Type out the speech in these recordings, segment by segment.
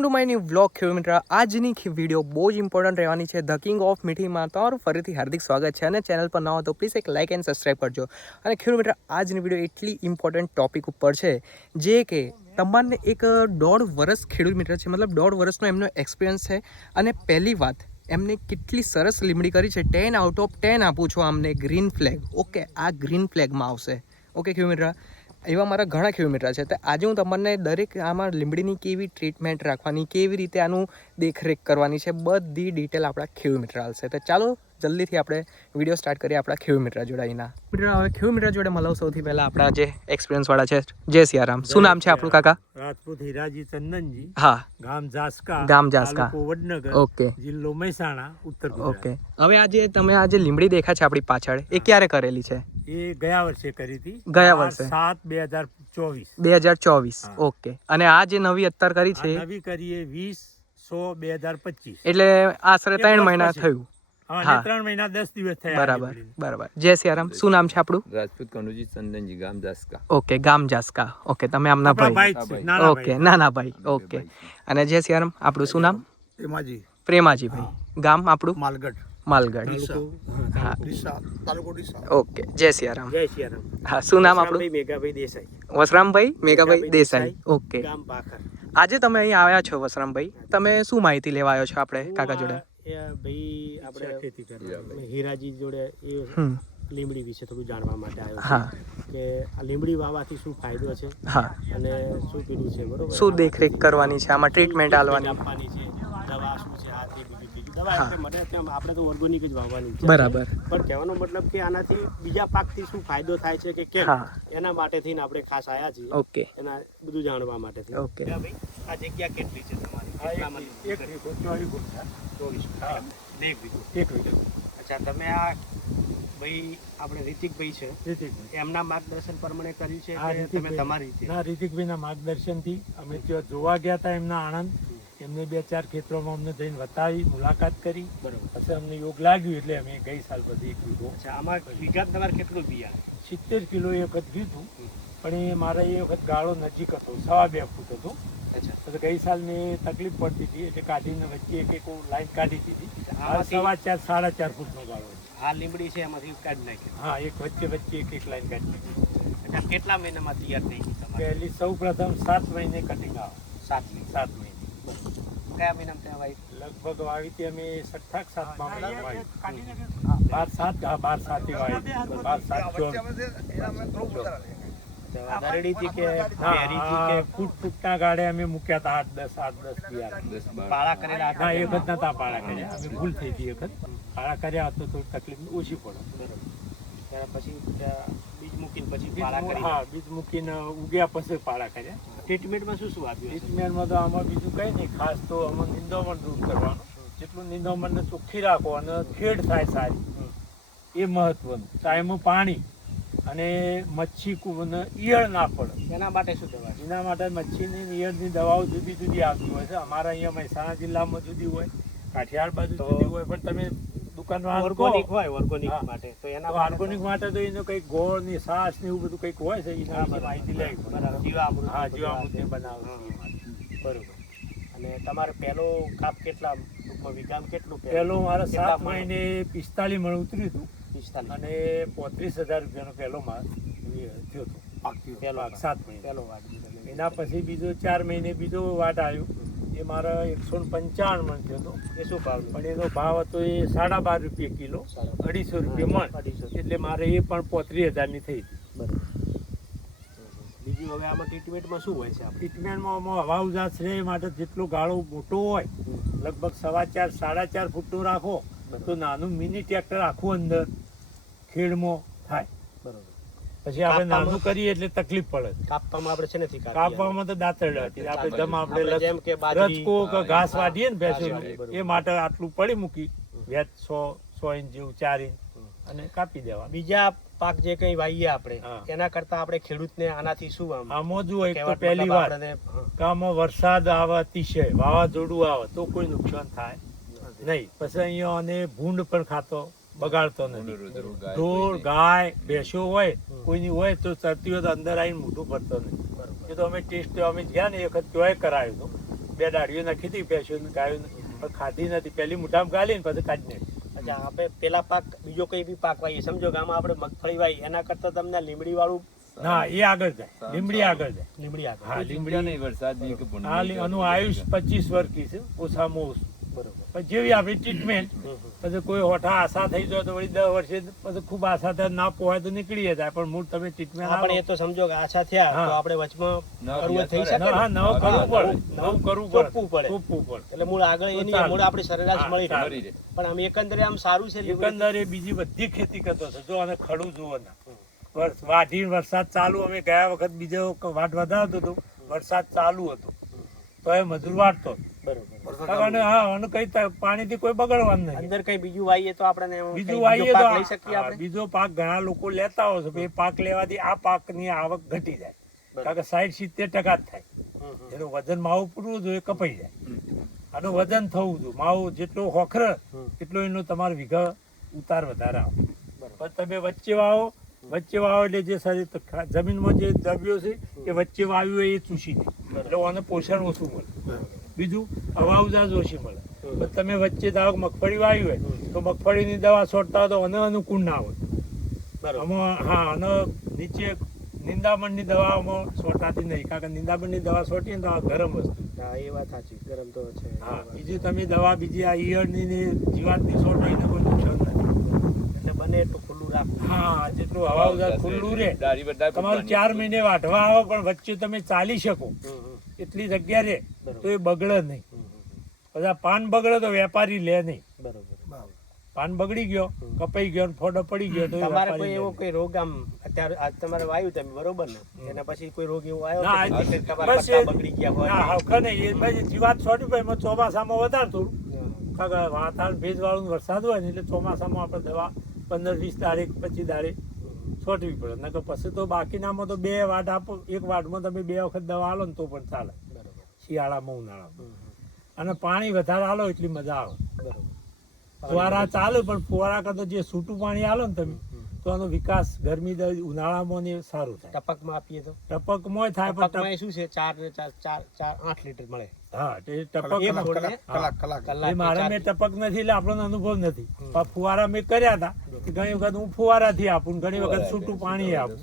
To my new blog ખેડૂત મિત્ર, આજની વીડિયો બહુ જ ઇમ્પોર્ટન્ટ રહેવાની છે. ધ કિંગ ઓફ મીઠીમાં તમારું ફરીથી હાર્દિક સ્વાગત છે અને ચેનલ પર ન હો તો પ્લીઝ એક લાઇક એન્ડ સબસ્ક્રાઈબ કરજો. અને ખેડૂત મિત્ર, આજની વીડિયો એટલી ઇમ્પોર્ટન્ટ ટોપિક ઉપર છે, જે કે તમારને એક દોઢ વર્ષ ખેડૂત મિત્ર છે, મતલબ દોઢ વર્ષનો એમનો એક્સપિરિયન્સ છે. અને પહેલી વાત, એમને કેટલી સરસ લીમડી કરી છે. ટેન આઉટ ઓફ ટેન આપું છું આમને. ગ્રીન ફ્લેગ ઓકે આ ગ્રીન ફ્લેગમાં આવશે. ઓકે ખેડૂત મિત્ર એવા મારા ઘણા ખેડૂત છે. તો આજે હું તમને દરેક આમાં લીમડીની કેવી ટ્રીટમેન્ટ રાખવાની, કેવી રીતે આનું દેખરેખ કરવાની છે. બધી ડિટેલ આપણા ખેડૂત મિત્ર આવશે તો ચાલો જલ્દીથી આપણે વીડિયો સ્ટાર્ટ કરીએ આપણા ખેડૂત મિત્ર જોડે મિત્ર હવે ખેડૂત મિત્ર જોડે મળો સૌથી પહેલાં આપણા જે એક્સપિરિયન્સવાળા છે. જય સિયારામ. શું નામ છે આપણું કાકા? રાજપૂત હિરાજી ચંદનજી. હા. ગામ જાસકા ગામ જાસકા. વડનગર ઓકે. જિલ્લો મહેસાણા ઉત્તર ઓકે. હવે આજે તમે આ જે લીમડી દેખા છે આપણી પાછળ એ ક્યારે કરેલી છે? એ ગયા વર્ષે કરી હતી. ગયા વર્ષે. સાત બે હજાર ચોવીસ. બે હજાર ચોવીસ. ઓકે. અને આ જે નવી અત્યાર કરી છે નવી કરીએ વીસ સો બે હજાર પચીસ. એટલે આશરે ત્રણ મહિના થયું. હા. ત્રણ મહિના દસ દિવસ થયા બરાબર બરાબર. જય સિયારામ. શું નામ છે આપણું? રાજપૂત કનુજી ચંદનજી ગામ જાસકા. ઓકે ગામ જાસકા. ઓકે તમે આમના ભાઈ. છે, ઓકે. નાના ભાઈ. ઓકે. અને જય સિયારામ આપણું શું નામ? પ્રેમાજી. પ્રેમાજી ભાઈ. ગામ આપણું? માલગઢ. માલગઢ. હા. ઓકે જય સિયારામ. જય સિયારામ. હા શું નામ આપણું? વસરામભાઈ મેઘાભાઈ દેસાઈ. વસરામભાઈ મેઘાભાઈ દેસાઈ. ઓકે. ગામ પાખર. આજે તમે અહીં આવ્યા છો વસરામભાઈ. તમે શું માહિતી લેવા આવ્યો છો આપણે કાકા જોડે? ભાઈ આપણે ખેતી કરવા હીરાજી જોડે એ લીમડી વિશે થોડું જાણવા માટે આવ્યો હા. કે આ લીમડી વાવવાથી શું ફાયદો છે હા. અને શું પીડું છે બરોબર? શું દેખરેખ કરવાની છે? આમાં ટ્રીટમેન્ટ આલવાની? આપવાની છે દવા શું છે આ તે બીજું ત્રીજું. દવા આપણે મળે તેમ આપણે તો ઓર્ગેનિક જ વાવવાની છે. બરાબર. પણ કહેવાનો મતલબ કે આનાથી બીજા પાકથી શું ફાયદો થાય છે કે કેમ એના માટે થઈને આપણે ખાસ આયા છીએ. ઓકે. એના બધું જાણવા માટે થઈને. ઓકે ભાઈ આ જગ્યા કેટલી છે તમારી? એક વીઘો ચોવીસ ગુંઠા ચોવીસ એક વીઘો એક વીઘો અચ્છા તમે આ ભાઈ આપણે રિતિકભાઈ છે. રીતિકભાઈ. એમના માર્ગદર્શન પ્રમાણે કર્યું છે તમે. તમારી રીતે? ના રીતિકભાઈના માર્ગદર્શનથી અમે ત્યાં જોવા ગયા હતા એમના આણંદ. એમને બે ચાર ખેતરોમાં અમને જઈને બતાવી મુલાકાત કરી. બરોબર. પછી અમને યોગ લાગ્યું એટલે અમે ગઈ સાલ પછી એક વીઘો આમાં વીઘા તમારે કેટલું બિયા સિત્તેર કિલો એ વખત કીધું પણ એ મારા એ વખત ગાળો નજીક હતો સવા બે ફૂટ હતો. અચ્છા. પછી ગઈ સાલ મેં તકલીફ પડતી હતી એટલે કાઢીને વચ્ચે એક એક લાઈન કાઢી દીધી સવા ચાર સાડા ચાર ફૂટનો ગાળો. આ લીમડી છે એમાંથી કાઢી નાખ્યું હા એક વચ્ચે વચ્ચે એક એક લાઈન કાઢી નાખી. કેટલા મહિનામાં તૈયાર થઈ ગઈ પહેલી સૌ પ્રથમ સાત મહિને કટિંગ આવે. સાત સાત મહિને. કયા મહિનામાં ત્યાં વાવી લગભગ વાવી હતી અમે સઠ્ઠાક સાત મામલા વાવી બાર સાત હા બાર સાતે વાવી બાર સાત ચોવીસ દરડીથી કે હા બેરીથી આ કે ફૂટ ફૂટના ગાડે અમે મૂક્યા હતા આઠ દસ આઠ દસ બિયારણ પાળા કરેલા ના એ વખત નતા પાળા કર્યા. ભૂલ થઈ ગઈ એ વખત પાળા કર્યા હતો તો તકલીફ ઓછી પડે. ત્યાર પછી બીજ મૂકીને પછી પાળા કરી. હા બીજ મૂકીને ઉગ્યા પછી પાળા કર્યા. ટ્રીટમેન્ટમાં શું શું આપ્યું ટ્રીટમેન્ટમાં તો આમાં બીજું કંઈ નહીં. ખાસ તો આમાં નિંદામણ દૂર કરવાનું. જેટલું નિંદામણને ચોખ્ખી રાખો અને ખેડ થાય સારી. એ મહત્વનું. ટાઈમ પાણી અને મચ્છી ઈયળ ના પડે. એના માટે શું દવા? એના માટે મચ્છીની ઈયળની દવાઓ જુદી જુદી આવતી હોય છે. અમારા અહીંયા મહેસાણા જિલ્લામાં જુદી હોય કાઠિયાવાડ બાજુ જુદી હોય પણ તમે દુકાનમાં ઓર્ગોનિક હોય ઓર્ગોનિક માટે. તો એના ઓર્ગોનિક માટે તો એનો કંઈક ગોળની છાશ ને એવું બધું કંઈક હોય છે એના માહિતી બરાબર. જીવામૃત હા જીવામૃત ને બનાવે. બરોબર. અને તમારે પહેલો કાપ કેટલા ટૂંકમાં વીઘામાં કેટલું પહેલો મારા સાત મહિને પિસ્તાલીસ મણ ઉતર્યું હતું. પિસ્તાલીસ. અને પોત્રીસ હજાર રૂપિયાનો પહેલો માલ થયો હતો. પહેલો. સાત મહિને. પહેલો વાટ એના પછી બીજો ચાર મહિને બીજો વાટ આવ્યો. એ મારા એકસો ને પંચાવન મણ થયો હતો. એ શું ભાવ પણ એનો ભાવ હતો એ સાડા બાર રૂપિયા કિલો અઢીસો રૂપિયા મણ. એટલે મારે એ પણ પોત્રીસ હજારની થઈ હતી. બીજું હવે આમાં ટ્રીટમેન્ટમાં શું હોય છે ટ્રીટમેન્ટમાં હવા ઉજાસ રહે માટે જેટલો ગાળો મોટો હોય લગભગ સવા ચાર સાડા ચાર ફૂટનો રાખો તો નાનું મિની ટ્રેક્ટર આખું અંદર ખેડમાં થાય. બરોબર. પછી આપણે નાનું કરીએ એટલે તકલીફ પડે. કાપવામાં આપણે છે નથી કાપવામાં તો દાંતરડા હતી. આપણે જમ આપણે જેમ કે રચકો કે ઘાસ વાઢીએ ને બરોબર. એ માટે આટલું પડી મૂકી. વેચ સો સો ઇંચ જેવું ચાર ઇંચ. અને કાપી દેવા બીજા પાક જે કઈ વાવીએ આપણે એના કરતા આપણે ખેડૂતને આનાથી શું આમ આમાં જુઓ એક તો પહેલી વાર વાત. કે આમાં વરસાદ આવે અતિશય. વાવાઝોડું આવે તો કોઈ નુકસાન થાય નહીં. પછી અહીંયા અને ભૂંડ પણ ખાતો બગાડતો નથી. ઢોર ગાય ભેંસો હોય કોઈની હોય તો ચરતી હોય તો અંદર આવીને મોઢું ભરતો નથી. એ તો અમે ટેસ્ટ અમે ગયા ને એ વખત ત્યોય કરાયું હતું. બે ડાળીઓ નાખી હતી ભેંસો ગાયો પણ ખાધી નથી. પહેલી મુઠામાં ગાલી ને પછી કાઢી નાખી. અચ્છા આપણે પેલા પાક બીજો કઈ બી પાક વાય સમજો કે આમાં આપણે મગફળી વાય એના કરતા તમને લીમડી વાળું ના એ આગળ જાય. લીમડી આગળ જાય. લીમડી આગળ. હા લીમડી નહીં વરસાદની કે ભૂંડની આ આનું આયુષ પચીસ વર્ષ છે ઓછામાં ઓછું. પણ જેવી આપણી ટ્રીટમેન્ટ. પછી કોઈ હોઠા આશા થઈ જાય તો વળી દર વર્ષે પછી ખૂબ આશા થાય ના પોહાય તો નીકળી જાય પણ મૂળ તમે ટ્રીટમેન્ટ આપણે એ તો સમજો કે આશા થયા તો આપણે વચમાં કરવું થઈ શકે હા? નવું કરવું પડે. નવું કરવું પડે. ચોપવું પડે. ચોપવું પડે. એટલે મૂળ આગળ એની મૂળ આપણી સરેરાશ મળી રહે. પણ આમ એકંદરે આમ સારું છે એકંદરે બીજી બધી ખેતી કરતો છે. જો અને ખડું જુઓ ના. વર્ષ વાઢી વરસાદ ચાલુ. અમે ગયા વખત બીજો વાટ વધારતો હતો. વરસાદ ચાલુ હતો. તો એ મજૂર વાટતો બરોબર અને હા અને કઈ ત- પાણીથી કોઈ બગડવાનું નહીં. અંદર કઈ બીજું વાવીએ તો આપણે બીજું બીજો તો લઈ શકીએ આપણે? બીજો પાક ઘણા લોકો લેતા હોય છે એ પાક લેવાથી આ પાકની આવક ઘટી જાય. કારણ કે સાઈઠ સિત્તેર ટકા જ થાય. હમ, હમ. એનું વજન માવું પૂરવું જોઈએ કપાઈ જાય. આનું વજન થવું જોઈએ. માવું જેટલો હોખર એટલો એનો તમારો વિઘ ઉતાર વધારે આવે. પણ તમે વચ્ચે વાવો વચ્ચે વાવો એટલે જે શરીર જમીનમાં જે દ્રવ્યો છે એ વચ્ચે વાવ્યું હોય એ ચૂસી દે. એટલે આને પોષણ ઓછું મળે. બીજું અવાવજાજ ઓછી મળે. પણ તમે વચ્ચે ધારો મગફળી વાવી હોય તો મગફળીની દવા છોડતા હોય તો અને અનુકૂળ ના હોય. આમાં હા અને નીચે નિંદામણની દવામાં છોટાતી નહીં. કારણ કે નિંદામણની દવા છોટીએ ને તો આ ગરમ વસ્તુ. હા એ વાત સાચી. ગરમ તો છે. હા બીજું તમે દવા બીજી આ ઈયળની ને જીવાતની છોટો એને કોઈ નુકસાન નથી એટલે બને એટલું ખુલ્લું રાખ હા જેટલું હવા ઉજાસ ખુલ્લું રહે. તમારું ચાર મહિને વાઢવા આવો પણ વચ્ચે તમે ચાલી શકો. એટલી જગ્યા રે તો એ બગડે નહીં. આ પાન બગડે તો વેપારી લે નહીં. બરોબર. પાન બગડી ગયો કપાઈ ગયો ને ફોડો પડી ગયો તો તમારે કોઈ એવો. કોઈ રોગ આમ અત્યારે આજ તમારે વાયુ તમે બરોબર ને? એના પછી કોઈ રોગ એવો આવ્યો બસ બગડી ગયા હોય? હાવખા નહીં એ પછી જીવાત છોડી ભાઈ એમાં ચોમાસામાં વધારે થોડું. હમ. કારણ કે વાતાવરણ ભેજવાળું વરસાદ હોય ને એટલે ચોમાસામાં આપણે દવા પંદર વીસ તારીખ પચીસ તારીખ છોટવી પડે. નકર પછી તો બાકીનામાં તો બે વાટ આપો એક વાટમાં તમે બે વખત દવા આલો ને તો પણ ચાલે. શિયાળામાં ઉનાળામાં. અને પાણી વધારે આલો એટલી મજા આવે. બરોબર. ફુવારા ચાલે પણ ફુવારા કરતા જે છૂટું પાણી આલો ને તમે તો આનો વિકાસ ગરમી ઉનાળામાં ને સારું થાય. ટપકમાં આપીએ તો? ટપકમાં થાય પણ શું છે? ચાર ચાર ચાર ચાર આઠ લીટર મળે. હા તે ટપક એ મારા મેં ટપક નથી એટલે આપણને અનુભવ નથી. પણ ફુવારા મેં કર્યા હતા. ઘણી વખત હું ફુવારાથી આપું ઘણી વખત છૂટું પાણી આપું.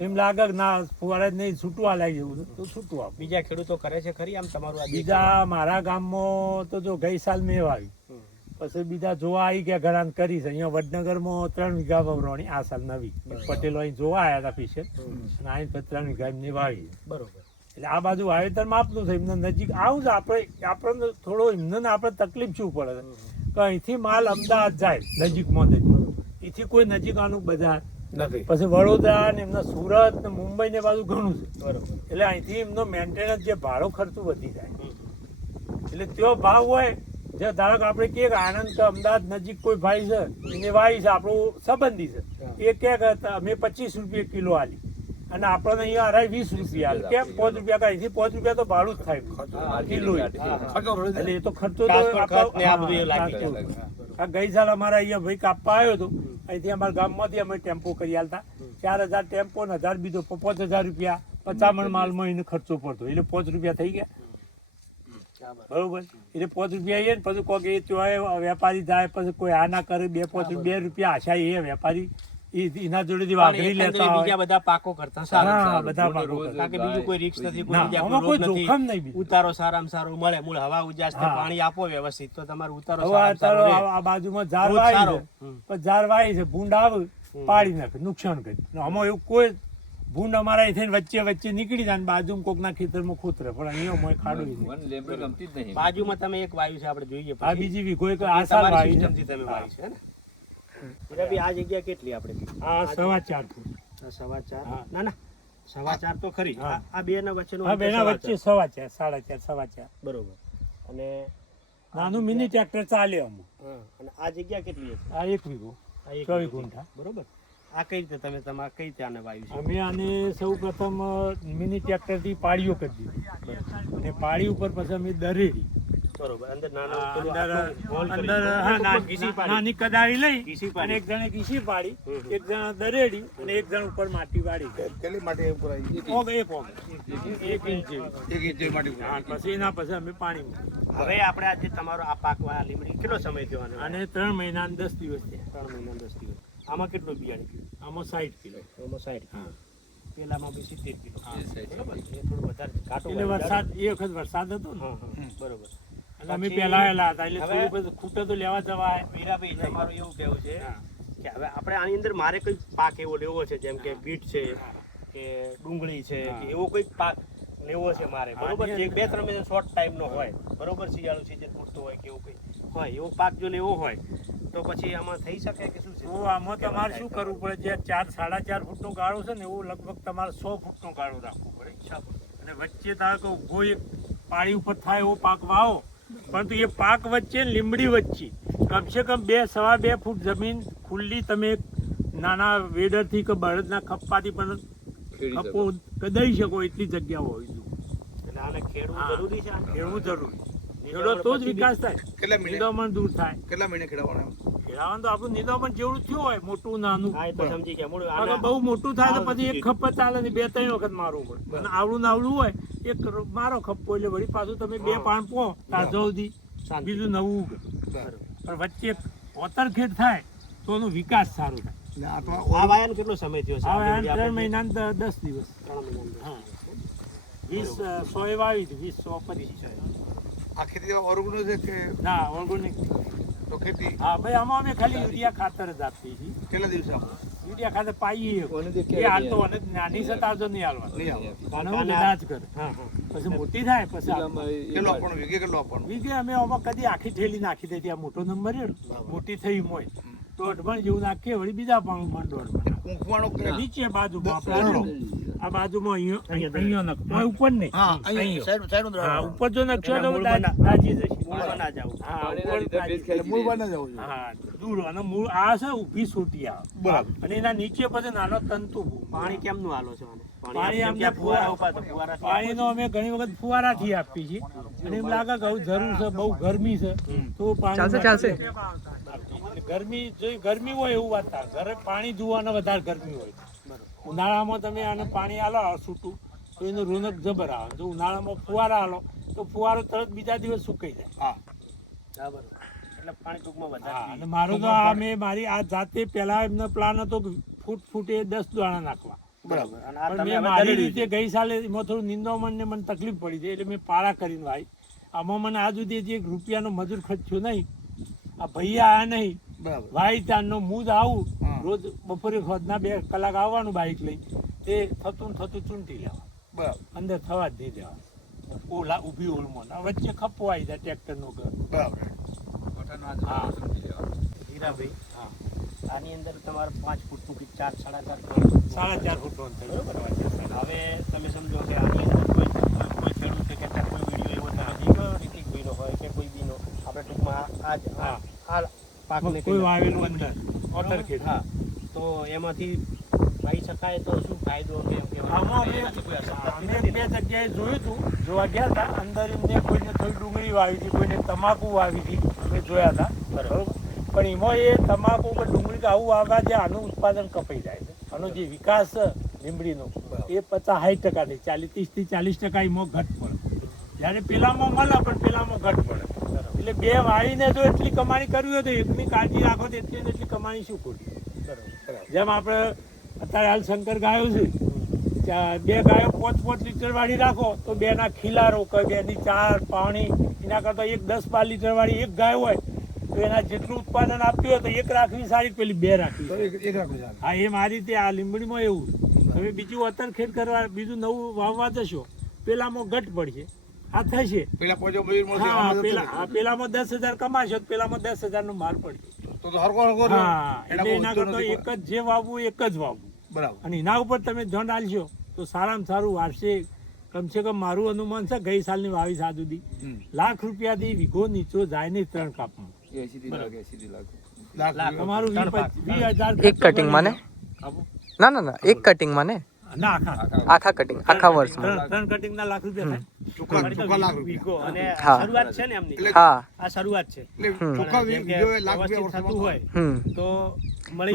એમ લાગે કે ના ફુવારા જ નહીં છૂટું લાગી જવું તો છૂટું આપું. બીજા ખેડૂતો કરે છે ખરી? આમ તમારું બીજા મારા ગામમાં તો જો ગઈ સાલ મેં વાવી. પછી બીજા જોવા આવી ગયા ઘરાન કરી છે. અહીંયા વડનગરમાં ત્રણ વીઘા વવરાણી આ સાલ નવી. પટેલો અહીં જોવા આવ્યા હતા પીછે અને અહીં ત્રણ વીઘા એમની વાવી. બરોબર. એટલે આ બાજુ વાવેતર માપનું છે એમને નજીક આવું જ આપણે આપણને થોડો એમને આપણે તકલીફ શું પડે કે અહીંથી માલ અમદાવાદ જાય નજીકમાં નજીક એથી કોઈ નજીક આનું બજાર નથી. પછી વડોદરા ને એમના સુરત ને મુંબઈ ને બાજુ ઘણું છે. બરોબર. એટલે અહીંથી એમનો મેન્ટેનન્સ જે ભાડો ખર્ચો વધી જાય. એટલે તેઓ ભાવ હોય જે ધારો કે આપણે કે આણંદ કે અમદાવાદ નજીક કોઈ ભાઈ છે એને વાઈ છે આપણું સંબંધી છે. એ કે અમે પચીસ રૂપિયા કિલો આલી. અને આપણને અહીંયા અઢાઈ વીસ રૂપિયા કેમ? પાંચ રૂપિયા કાંઈ થી પાંચ રૂપિયા તો ભાડું જ થાય. કિલો એટલે એ તો ખર્ચો આ બધું એ હા, લાગી ટ્રાન્સપોર્ટ. જાય. આ ગઈ સાલ અમારા અહીંયા ભાઈ કાપવા આવ્યો હતો. અહીંથી અમારા ગામમાંથી અમે ટેમ્પો કરી આલતા. ચાર હજાર ટેમ્પો ને હજાર બીજો પાંચ હજાર રૂપિયા. પચામણ માલમાં એને ખર્ચો પડતો. એટલે પાંચ રૂપિયા થઈ ગયા. બરોબર? એટલે પાંચ રૂપિયા આવીએ ને પછી કોઈ એ વેપારી જાય પછી કોઈ આ ના કરે બે પાંચ બે રૂપિયા આશા એ વેપારી એના જોડેથી વાઘરી લેતા બીજા બધા પાકો કરતા સારા બધા પાકો કરતા. કારણ કે બીજું કોઈ રિક્સ નથી કોઈ બીજા કોઈ કોઈ જોખમ નહીં ઉતારો સારામાં સારો મળે મૂળ હવા ઉજાસ. પાણી આપો વ્યવસ્થિત. તો તમારો ઉતારો હવે આ સારો આ આ બાજુમાં ઝાડ બહુ જ વાય સારો. છે. પણ ઝાડ છે ભૂંડ આવે પાડી નાખે નુકસાન કરે. ને આમાં એવું કોઈ ભૂંડ અમારા અહીંથી વચ્ચે વચ્ચે નીકળી જાય ને બાજુમાં કોકના ખેતરમાં ખોતરે. પણ અહીંયા મોય ખાડો બાજુમાં તમે એક વાયુ છે આપણે જોઈએ આ. બીજી બી એક એ આ સાલ તમારી વાવી છે. તમે વાયુ છે ને? હીરાભાઈ, આ જગ્યા કેટલી આપણે આ સવા ચાર ફૂટ. સવા ચાર? ના ના. સવા ચાર તો ખરી. આ- આ બે ના વચ્ચેનું હા બેના વચ્ચે સવા ચાર સાડા ચાર સવા ચાર. બરોબર. અને નાનું મિની ટ્રેક્ટર ચાલે અમુક અને આ જગ્યા કેટલી છે આ એક વીઘો. ચોવીસ. ગુંઠા. બરોબર. આ કઈ રીતે તમે તમારે કઈ રીતે આને વાવ્યું છે? અમે આને સૌ પ્રથમ મિની ટ્રેક્ટરથી પાળીઓ કરી દીધી. અને પાળી ઉપર પછી અમે દરેડી બરોબર. અંદર નાનો અંદર કદાળી લઈ અને એક જણે ઘીસી પાડી. એક જણા દરેડી અને એક જણ ઉપર માટી વાળી. કેટલી માટે એક ઇંચ. એક ઇંચ માટી પછી એના પછી અમે પાણી હવે આપણે આજે તમારો આ પાકવા આ લીમડી કેટલો સમય થયો અને ત્રણ મહિના દસ દિવસ થયા. ત્રણ મહિના દસ દિવસ. આમાં કેટલું બિયારણ આમાં સાઠ કિલો. આમાં સાઠ હા. પેલામાં બી સિત્તેર કિલો. એ સાઈડ બરોબર. એ થોડું વધારે. ઘાટું એટલે વરસાદ એ વખત વરસાદ હતો ને. હા હા. બરોબર. અમે પહેલાયેલા હતા એટલે થોડું બધું ખૂટે તો લેવા જવાય. મીરાભાઈ તમારું એવું કહેવું છે કે હવે આપણે આની અંદર મારે કોઈ પાક એવો લેવો છે જેમ કે બીટ છે કે ડુંગળી છે કે એવો કોઈ પાક લેવો છે મારે? બરોબર જે બે ત્રણ મહિના શોર્ટ ટાઈમનો હોય. બરોબર શિયાળો છે જે તૂટતો હોય કે એવું કંઈ હોય? એવો પાક જો લેવો હોય તો પછી આમાં થઈ શકે કે શું છે? તો આમાં તમારે શું કરવું પડે? જે ચાર સાડા ચાર ફૂટનો ગાળો છે ને એવું લગભગ તમારે સો ફૂટનો ગાળો રાખવો પડે. અને વચ્ચે ધારો કે ઊભો એક પાળી ઉપર થાય એવો પાક વાવો પરંતુ એ પાક વચ્ચે લીમડી વચ્ચે કમસે કમ બે સવા બે ફૂટ જમીન ખુલ્લી તમે નાના વેડરથી કે બળદના ખપ્પાથી પણ ખપ્પો કદાઈ શકો એટલી જગ્યા હોય ખેડવું જરૂરી છે આને? ખેડવું જરૂરી. ખેડો તો જ વિકાસ થાય. કેટલા નિંદામણ દૂર થાય. કેટલા મહિને ખેડાવવાના ખેડાવાનું તો આપણું નિંદામણ જેવડું થયું હોય મોટું નાનું. સમજી ગયા. બહુ મોટું થાય તો પછી એક ખપત ચાલે ને બે ત્રણ વખત મારવું પડે. અને આવડું નાવડું હોય એક મારો ખપ્પો એટલે વળી પાછું તમે બે પાન પાણ પો તાજો સુધી. બીજું નવું. પણ વચ્ચે ઓતરખેડ થાય તો એનો વિકાસ સારો થાય. કેટલો સમય થયો ત્રણ મહિના દસ દિવસ. ત્રણ મહિનાનો. હા. વીસ સો એ વાવી હતી, વીસ સો પચીસ આ ખેતી છે કે? ના ઓર્ગોનિક તો ખેતી? હા ભાઈ આમાં અમે ખાલી યુરિયા ખાતર જ આપીએ છીએ. કેટલા દિવસે આપો? યુરિયા ખાતે પાઈએ. કોને એ હાલતો અને નાની સતાવજો નહીં આલવા નહીં આપો અને હું બધા જ કરે. હા હા. પછી મોટી થાય પછી વીઘે અમે આમાં કદી આખી થેલી નાખી દે ત્યાં મોટો નંબર મોટી થઈ મોય તો અઢબણ જેવું નાખીએ વળી બીજા પણ મંડોળ નીચે બાજુમાં આપણે. આ બાજુમાં અહીંયા અહીંયા નખ આ ઉપર નહીં. હા અહીંયા સાઈડ સાઈડ હા ઉપર જો એટલે તો મૂળ બના- દાજી જશે. મૂળ ના જાવ હા મૂળ લે. જાવ હા દૂર અને મૂળ આ છે ઊભી સોટી આ. બરાબર. અને એના નીચે પછી નાનો તંતુ. પાણી કેમનું હાલો છે? પાણી અમને ફુવારા પાણીનો અમે ઘણી વખત ફુવારાથી આપીએ છીએ. અને એમ લાગે કે જરૂર છે બહુ ગરમી છે. તો પાણી ચાલશે, ચાલશે. ગરમી જો ગરમી હોય એવું વાત થાય ઘરે પાણી જોવાના વધારે ગરમી હોય. ઉનાળામાં તમે આને પાણી આલો છૂટું તો એનું રોનક જબર આવે. જો ઉનાળામાં ફુવારા આલો તો ફુવારો તરત બીજા દિવસ સુકાઈ જાય. હા. બરાબર. એટલે પાણી ટૂંકમાં હા, વધારે અને મારો તો આ મેં મારી આ જાતે પહેલાં એમનો પ્લાન હતો કે ફૂટ ફૂટે દસ દાણા નાખવા. બરાબર. પણ મેં મારી રીતે ગઈ સાલે એમાં થોડું નિંદામણ ને મને તકલીફ પડી છે એટલે મેં પાળા કરીને વાવી આમાં મને આ સુધી એક રૂપિયાનો મજૂર ખર્ચ્યો નહીં. આ ભૈયા આ નહીં. ત્યારનો હું જ આવું રોજ બપોરે ખોદના બે કલાક આવવાનું બાઇક લઈ તે થતું ને થતું ચૂંટી લેવા બરાબર. અંદર થવા જ નહીં દેવા ઓલા ઊભી ઓળમાં ને વચ્ચે ખપ્પો આવી જાય ટ્રેક્ટરનો ઘર. બરાબર. હા. હીરાભાઈ. હા. આની અંદર તમારે પાંચ ફૂટનું કે ચાર સાડા ચાર ફૂટ સાડા ચાર ફૂટનો અંતર બરોબર. હવે તમે સમજો કે આની અંદર કોઈ કોઈ ખેડૂત કે કોઈ વીડિયો એવો નથી હજી ઋતિક રિતિકભાઈનો હોય કે કોઈ બીનો. આપણે ટૂંકમાં આ જ આ પાકને કોઈ વાવેલું અંદર. ઓટર ખેડ હા તો એમાંથી વાવી શકાય તો શું ફાયદો કે એમ કહેવાય? અમે અમે બે જગ્યાએ જોયું હતું. જોવા ગયા હતા. અંદર એમને કોઈને થોડી ડુંગળી વાવી હતી કોઈને તમાકુ વાવી હતી. અમે જોયા હતા. બરાબર. પણ એમાં એ તમાકુ કે ડુંગળી કે આવું વાવવા જે આનું ઉત્પાદન કપાઈ જાય છે. આનો જે વિકાસ લીમડીનો એ પચાસ સાઠ ટકા નહીં ચાલીસ ત્રીસથી ચાલીસ ટકા એમાં ઘટ પડે. જ્યારે પેલામાં મળે પણ પેલામાં ઘટ પડે. એટલે બે વાળીને જો એટલી કમાણી કરવી હોય તો એકની કાળજી રાખો તો એટલી એટલી કમાણી શું ખોટી? જેમ આપણે અત્યારે હાલ શંકર ગાયો છે બે ગાયો પાંચ પાંચ લીટર વાળી રાખો તો બે ના ખીલારો કે બે ની ચાર પાણી એના કરતા એક દસ બાર લીટર વાળી એક ગાય હોય તો એના જેટલું ઉત્પાદન આપ્યું હોય તો એક રાખવી સારી પેલી બે રાખવી એક હા એ મારી રીતે આ લીંબડીમાં એવું. તમે બીજું અતર ખેડ કરવા બીજું નવું વાવવા જશો પેલામાં ઘટ પડશે. આ થશે પેલા પોજો મજૂર મળશે હા પેલા હા, પેલામાં દસ હજાર કમાશો તો પેલામાં દસ હજાર નો માર પડશે તો તો હરકો હરકો હા એટલે એના કરતા એક જ જે વાવવું એક જ વાવવું. બરાબર. અને એના ઉપર તમે ધ્યાન આલશો તો સારામાં સારું વારસે કમસે કમ મારું અનુમાન છે ગઈ સાલની વાવી સાલ દી હમ. લાખ રૂપિયાથી વીઘો નીચો જાય નહીં ત્રણ કાપમાં. તમારું વીસ હજાર એક કટિંગમાં ને? ના ના ના એક કટિંગ ને ના આખા આખા કટિંગ આખા વર્ષમાં. ત્રણ ત્રણ કટિંગ ના લાખ રૂપિયા થાય. ચોખ્ખા મળી તો ચોખ્ખા લાખ રૂપિયા. અને શરૂઆત છે ને એમની. હા. આ શરૂઆત છે. એટલે હમ. ચોખ્ખા જેમ કે વીઘોએ લાખ રૂપિયા થતું હોય તો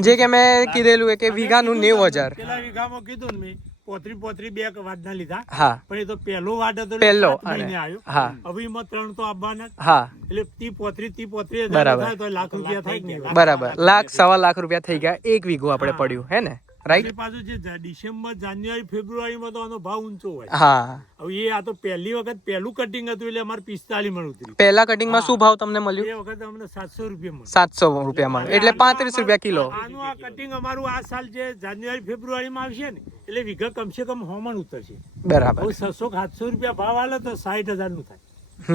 જે કે મેં કીધેલું કે વીઘાનું નેવું હજાર. પેલા વીઘામાં કીધું ને મેં પોતરી પોતરી બે વાદના લીધા. હા. પણ એ તો પહેલો વાડ હતો પહેલો, મહિને આવ્યો. હા. હવે એમાં ત્રણ તો આપવાના હા. એટલે તી પોતરી તી પોતરી બરાબર. તો લાખ રૂપિયા થઈ કે બરાબર. લાખ સવા લાખ રૂપિયા થઈ ગયા. એક વીઘો આપણે પડ્યું હે ને? રાઈટ પછી જે ડિસેમ્બર જાન્યુઆરી ફેબ્રુઆરીમાં તો આનો ભાવ ઊંચો હોય. હા. હવે એ આ તો પહેલી વખત પહેલું કટિંગ હતું એટલે અમારે પિસ્તાલીસ મણ ઉતરી પહેલા કટિંગમાં શું ભાવ તમને મળ્યું? એ વખત અમને સાતસો રૂપિયા મળે સાતસો રૂપિયા મળે એટલે પાંત્રીસ રૂપિયા કિલો. આનું આ કટિંગ અમારું આ સાલ જે જાન્યુઆરી ફેબ્રુઆરીમાં આવશે ને એટલે વીઘા કમસે કમ હોમણ ઉતરશે. બરાબર. હવે છસો સાતસો રૂપિયા ભાવ આલે તો સાઠ હજારનું થાય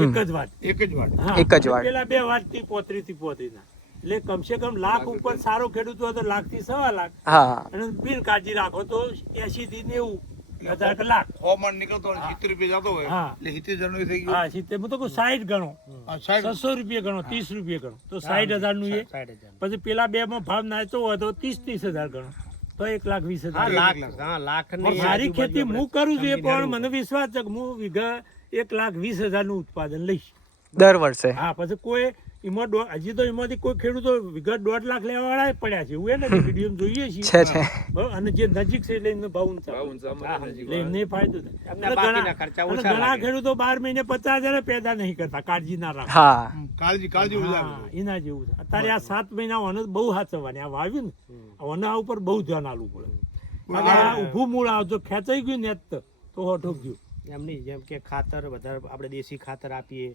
એક જ વાત એક જ વાત એક જ વાત પેલા બે વાતથી પોત્રી થી પોત્રી ના એટલે કમસે કમ લાખ ઉપર સારો ખેડૂત હોય તો લાખથી સવા લાખ. હા. અને બિન કાળજી રાખો તો એસી થી નેવું પછી પેલા બે માં ભાવ નાચતો હોય તો ત્રીસ ત્રીસ હજાર ગણો. તો એક લાખ વીસ હજાર. લાખ. મારી ખેતી હું કરું છું એ પણ મને વિશ્વાસ છે કે હું વીઘા એક લાખ વીસ હજારનું ઉત્પાદન લઈશ. દર વર્ષે. હા પછી કોઈ એમાં હજી તો એમાંથી કોઈ ખેડૂતો વિગત દોઢ લાખ લેવા વાળા પડ્યા છે. એવું એને વીડિયો જોઈએ છીએ. અને જે નજીક છે એટલે એમને ભાવ ઊંચા એમને ફાયદો થાય. ઘણા-. ખેડૂતો બાર મહિને પચાસ હજાર પેદા નહીં કરતા કાળજી ના રાખે. કાળજી કાળજી એના જેવું છે. અત્યારે આ સાત મહિના ઓને બહુ હાચવવાની. આ વાવ્યું ને આ ઓના ઉપર બહુ ધ્યાન આલવું પડે. અને ઊભું મૂળ આવજો ખેંચાઈ ગયું ને તો હોઠો ગયું. એમની જેમ કે ખાતર વધારે આપણે દેશી ખાતર આપીએ.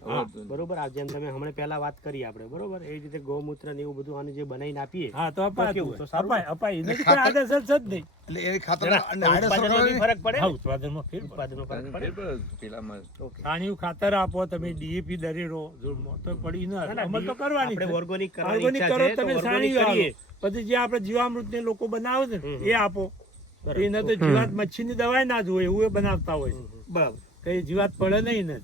બરોબર. આ જેમ તમે હમણાં પહેલા વાત કરી આપણે બરોબર? એ રીતે ગૌમૂત્ર ને એવું બધું આને જે બનાવીને આપીએ હા તો અપાય કેવું? તો. સારું અપાય અપાય. એને કોઈ આડઅસર જ નહીં. એટલે એ ખાતર અને કરે ફરક પડે? હા? ઉત્પાદનમાં ફેર. ઉત્પાદનમાં ફરક પડે? પેલામાં. ઓકે. છાણિયું ખાતર આપો તમે ડીએપી દરેરો જોડમાં તો પડી ના અમલ તો કરવાની આપણે ઓર્ગેનિક કરવાની ઈચ્છા છે, તમે છાણિયું કરીએ. પછી જે આપણે જીવામૃત ને લોકો બનાવે છે. એ આપો. એને તો જીવાત મચ્છીની દવા ના જોઈએ એવું એ બનાવતા હોય છે. બરાબર કઈ જીવાત પડે નહીં ને.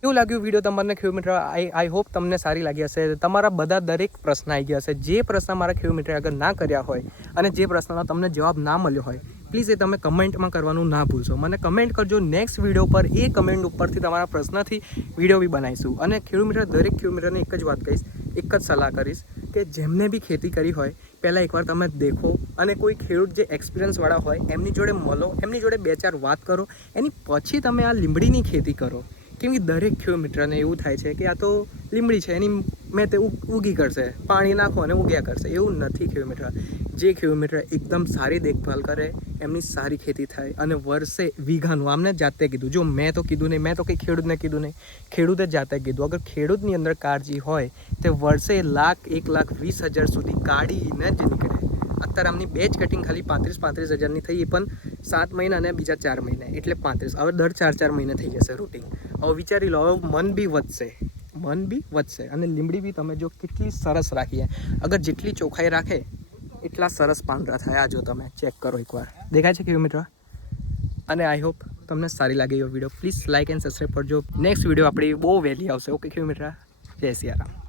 કેવું લાગ્યું વીડિયો તમને કિલોમીટર આઈ આઈ હોપ તમને સારી લાગી હશે. તમારા બધા દરેક પ્રશ્ન આવી ગયા હશે. જે પ્રશ્ન મારા કિલોમીટર આગળ ના કર્યા હોય અને જે પ્રશ્નનો તમને જવાબ ના મળ્યો હોય પ્લીઝ એ તમે કમેન્ટમાં કરવાનું ના ભૂલશો. મને કમેન્ટ કરજો નેક્સ્ટ વીડિયો પર. એ કમેન્ટ ઉપરથી તમારા પ્રશ્નથી વીડિયો બી બનાવીશું. અને કિલોમીટર દરેક કિલોમીટરને એક જ વાત કહીશ. એક જ સલાહ કરીશ કે જેમને બી ખેતી કરી હોય, પહેલાં એકવાર તમે દેખો અને કોઈ ખેડૂત જે એક્સપિરિયન્સવાળા હોય, એમની જોડે મળો, એમની જોડે બે ચાર વાત કરો, એની પછી તમે આ લીમડીની ખેતી કરો. કેમ કે દરેક કિલોમીટરને એવું થાય છે કે આ તો લીમડી છે, એની મેં તે ઉગ- કરશે, પાણી નાખો અને ઉગ્યા કરશે. એવું નથી કિલોમીટર. જે કિલોમીટર એકદમ સારી દેખભાલ કરે, એમની સારી ખેતી થાય અને વર્ષે વીઘાનું, આમને જાતે કીધું. જો મેં તો કીધું નહીં, મેં તો કંઈ ખેડૂતને કીધું નહીં. ખેડૂતે જાતે કીધું, અગર ખેડૂતની અંદર કાળજી હોય, તે વર્ષે લાખ, એક લાખ વીસ હજાર સુધી કાઢીને જ નીકળે. અત્યારે આમની બે જ કટિંગ ખાલી પાંત્રીસ પાંત્રીસ હજારની થઈ, પણ સાત મહિના અને બીજા ચાર મહિના. એટલે પાંત્રીસ. હવે દર ચાર ચાર મહિને થઈ જશે રૂટિન વિચારી લો, હવે મન બી વધશે. મન બી વધશે. અને લીમડી બી તમે જો કેટલી સરસ રાખીએ અગર જેટલી ચોખાઈ રાખે, એટલા સરસ પાંદડા થયા. જો તમે ચેક કરો એકવાર. દેખાય છે કિલોમીટર અને આઈ હોપ તમને સારી લાગે એ video please like and subscribe કરજો નેક્સ્ટ વીડિયો આપણી બહુ વહેલી આવશે. ઓકે કિલોમીટર જય સિયારામ.